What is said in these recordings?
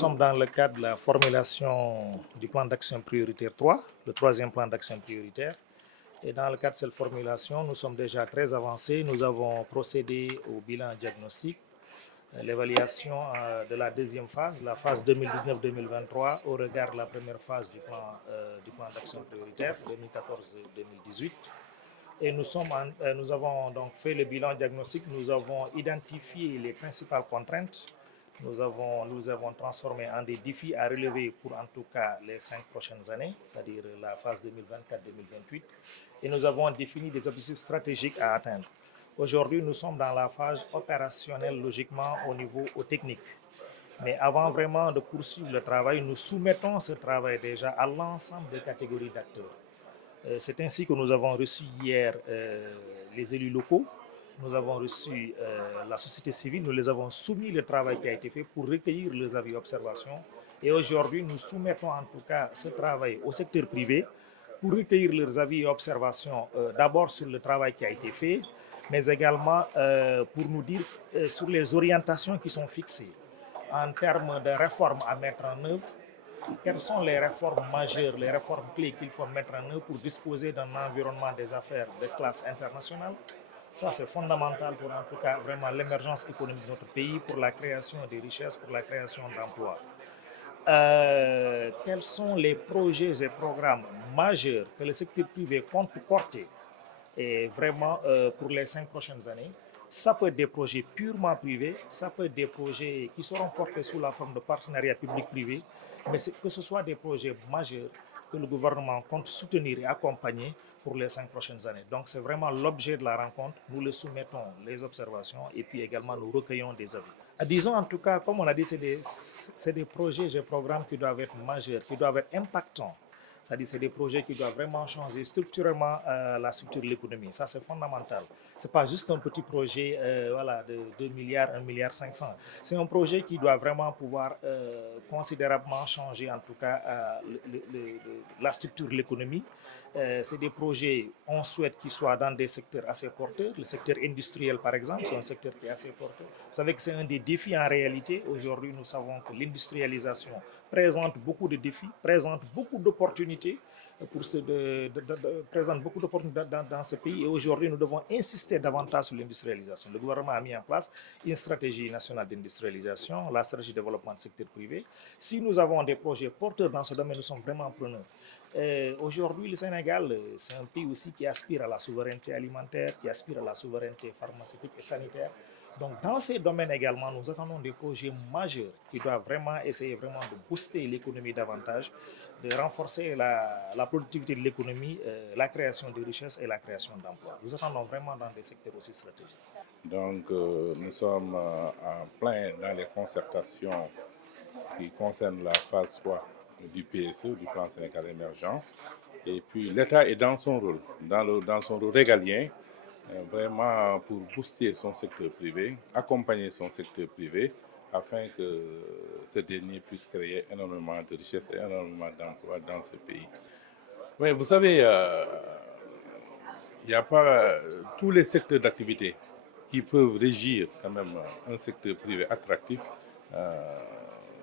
sommes dans le cadre de la formulation du plan d'action prioritaire 3, le troisième plan d'action prioritaire. Et dans le cadre de cette formulation, nous sommes déjà très avancés. Nous avons procédé au bilan diagnostic, l'évaluation de la deuxième phase, la phase 2019-2023, au regard de la première phase du plan d'action prioritaire 2014-2018. Et nous avons donc fait le bilan diagnostic, nous avons identifié les principales contraintes, nous avons transformé en des défis à relever pour en tout cas les 5 prochaines années, c'est-à-dire la phase 2024-2028, et nous avons défini des objectifs stratégiques à atteindre. Aujourd'hui, nous sommes dans la phase opérationnelle, logiquement, au niveau technique. Mais avant vraiment de poursuivre le travail, nous soumettons ce travail déjà à l'ensemble des catégories d'acteurs. C'est ainsi que nous avons reçu hier les élus locaux, nous avons reçu la société civile, nous les avons soumis le travail qui a été fait pour recueillir leurs avis et observations. Et aujourd'hui, nous soumettons en tout cas ce travail au secteur privé pour recueillir leurs avis et observations d'abord sur le travail qui a été fait, mais également pour nous dire sur les orientations qui sont fixées en termes de réformes à mettre en œuvre. Quelles sont les réformes majeures, les réformes clés qu'il faut mettre en œuvre pour disposer d'un environnement des affaires de classe internationale? Ça, c'est fondamental pour en tout cas vraiment l'émergence économique de notre pays, pour la création des richesses, pour la création d'emplois. Quels sont les projets et programmes majeurs que le secteur privé compte porter et vraiment pour les 5 prochaines années? Ça peut être des projets purement privés, ça peut être des projets qui seront portés sous la forme de partenariat public-privé, mais que ce soit des projets majeurs que le gouvernement compte soutenir et accompagner pour les 5 prochaines années. Donc c'est vraiment l'objet de la rencontre. Nous les soumettons les observations et puis également nous recueillons des avis. Disons en tout cas, comme on a dit, c'est des projets et programmes qui doivent être majeurs, qui doivent être impactants. C'est-à-dire c'est des projets qui doivent vraiment changer structurellement la structure de l'économie. Ça, c'est fondamental. Ce n'est pas juste un petit projet voilà, de 2 milliards, 1 milliard 500. C'est un projet qui doit vraiment pouvoir considérablement changer, en tout cas, la structure de l'économie. C'est des projets, on souhaite qu'ils soient dans des secteurs assez porteurs. Le secteur industriel, par exemple, c'est un secteur qui est assez porteur. Vous savez que c'est un des défis en réalité. Aujourd'hui, nous savons que l'industrialisation présente beaucoup de défis, présente beaucoup d'opportunités présente beaucoup d'opportunités dans ce pays. Et aujourd'hui, nous devons insister davantage sur l'industrialisation. Le gouvernement a mis en place une stratégie nationale d'industrialisation, la stratégie de développement du secteur privé. Si nous avons des projets porteurs dans ce domaine, nous sommes vraiment preneurs. Aujourd'hui, le Sénégal, c'est un pays aussi qui aspire à la souveraineté alimentaire, qui aspire à la souveraineté pharmaceutique et sanitaire. Donc, dans ces domaines également, nous attendons des projets majeurs qui doivent vraiment essayer vraiment de booster l'économie davantage, de renforcer la productivité de l'économie, la création de richesses et la création d'emplois. Nous attendons vraiment dans des secteurs aussi stratégiques. Donc, nous sommes en plein dans les concertations qui concernent la phase 3 du PSE, du plan Sénégal émergent. Et puis, l'État est dans son rôle, dans son rôle régalien, vraiment pour booster son secteur privé, accompagner son secteur privé, afin que ce dernier puisse créer énormément de richesses et énormément d'emplois dans ce pays. Oui, vous savez, il n'y a pas tous les secteurs d'activité qui peuvent régir quand même un secteur privé attractif.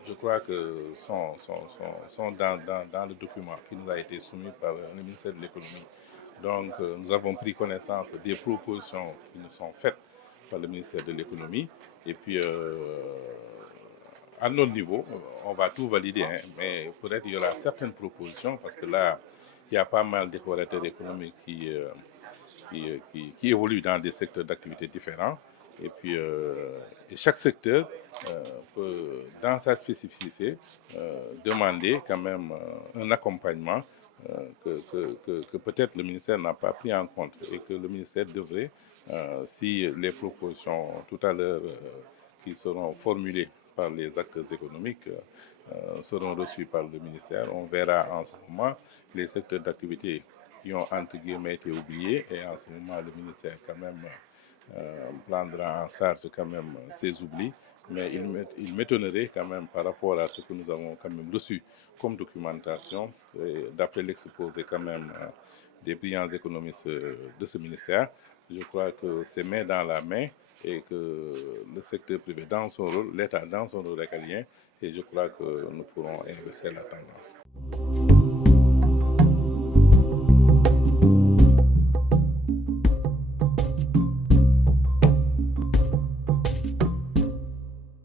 Je crois que sont dans le document qui nous a été soumis par le ministère de l'économie. Donc, nous avons pris connaissance des propositions qui nous sont faites par le ministère de l'économie. Et puis, à notre niveau, on va tout valider, hein, mais peut-être il y aura certaines propositions, parce que là, il y a pas mal d'opérateurs économiques qui évoluent dans des secteurs d'activité différents. Et puis, et chaque secteur peut, dans sa spécificité, demander quand même un accompagnement que peut-être le ministère n'a pas pris en compte, et que le ministère devrait, si les propositions tout à l'heure qui seront formulées par les acteurs économiques seront reçues par le ministère, on verra en ce moment les secteurs d'activité qui ont entre guillemets été oubliés, et en ce moment le ministère quand même prendra en charge quand même ces oublis. Mais il m'étonnerait quand même, par rapport à ce que nous avons quand même reçu comme documentation, d'après l'exposé quand même des brillants économistes de ce ministère, Je crois que c'est main dans la main et que le secteur privé dans son rôle, l'État dans son rôle régalien, et je crois que nous pourrons inverser la tendance.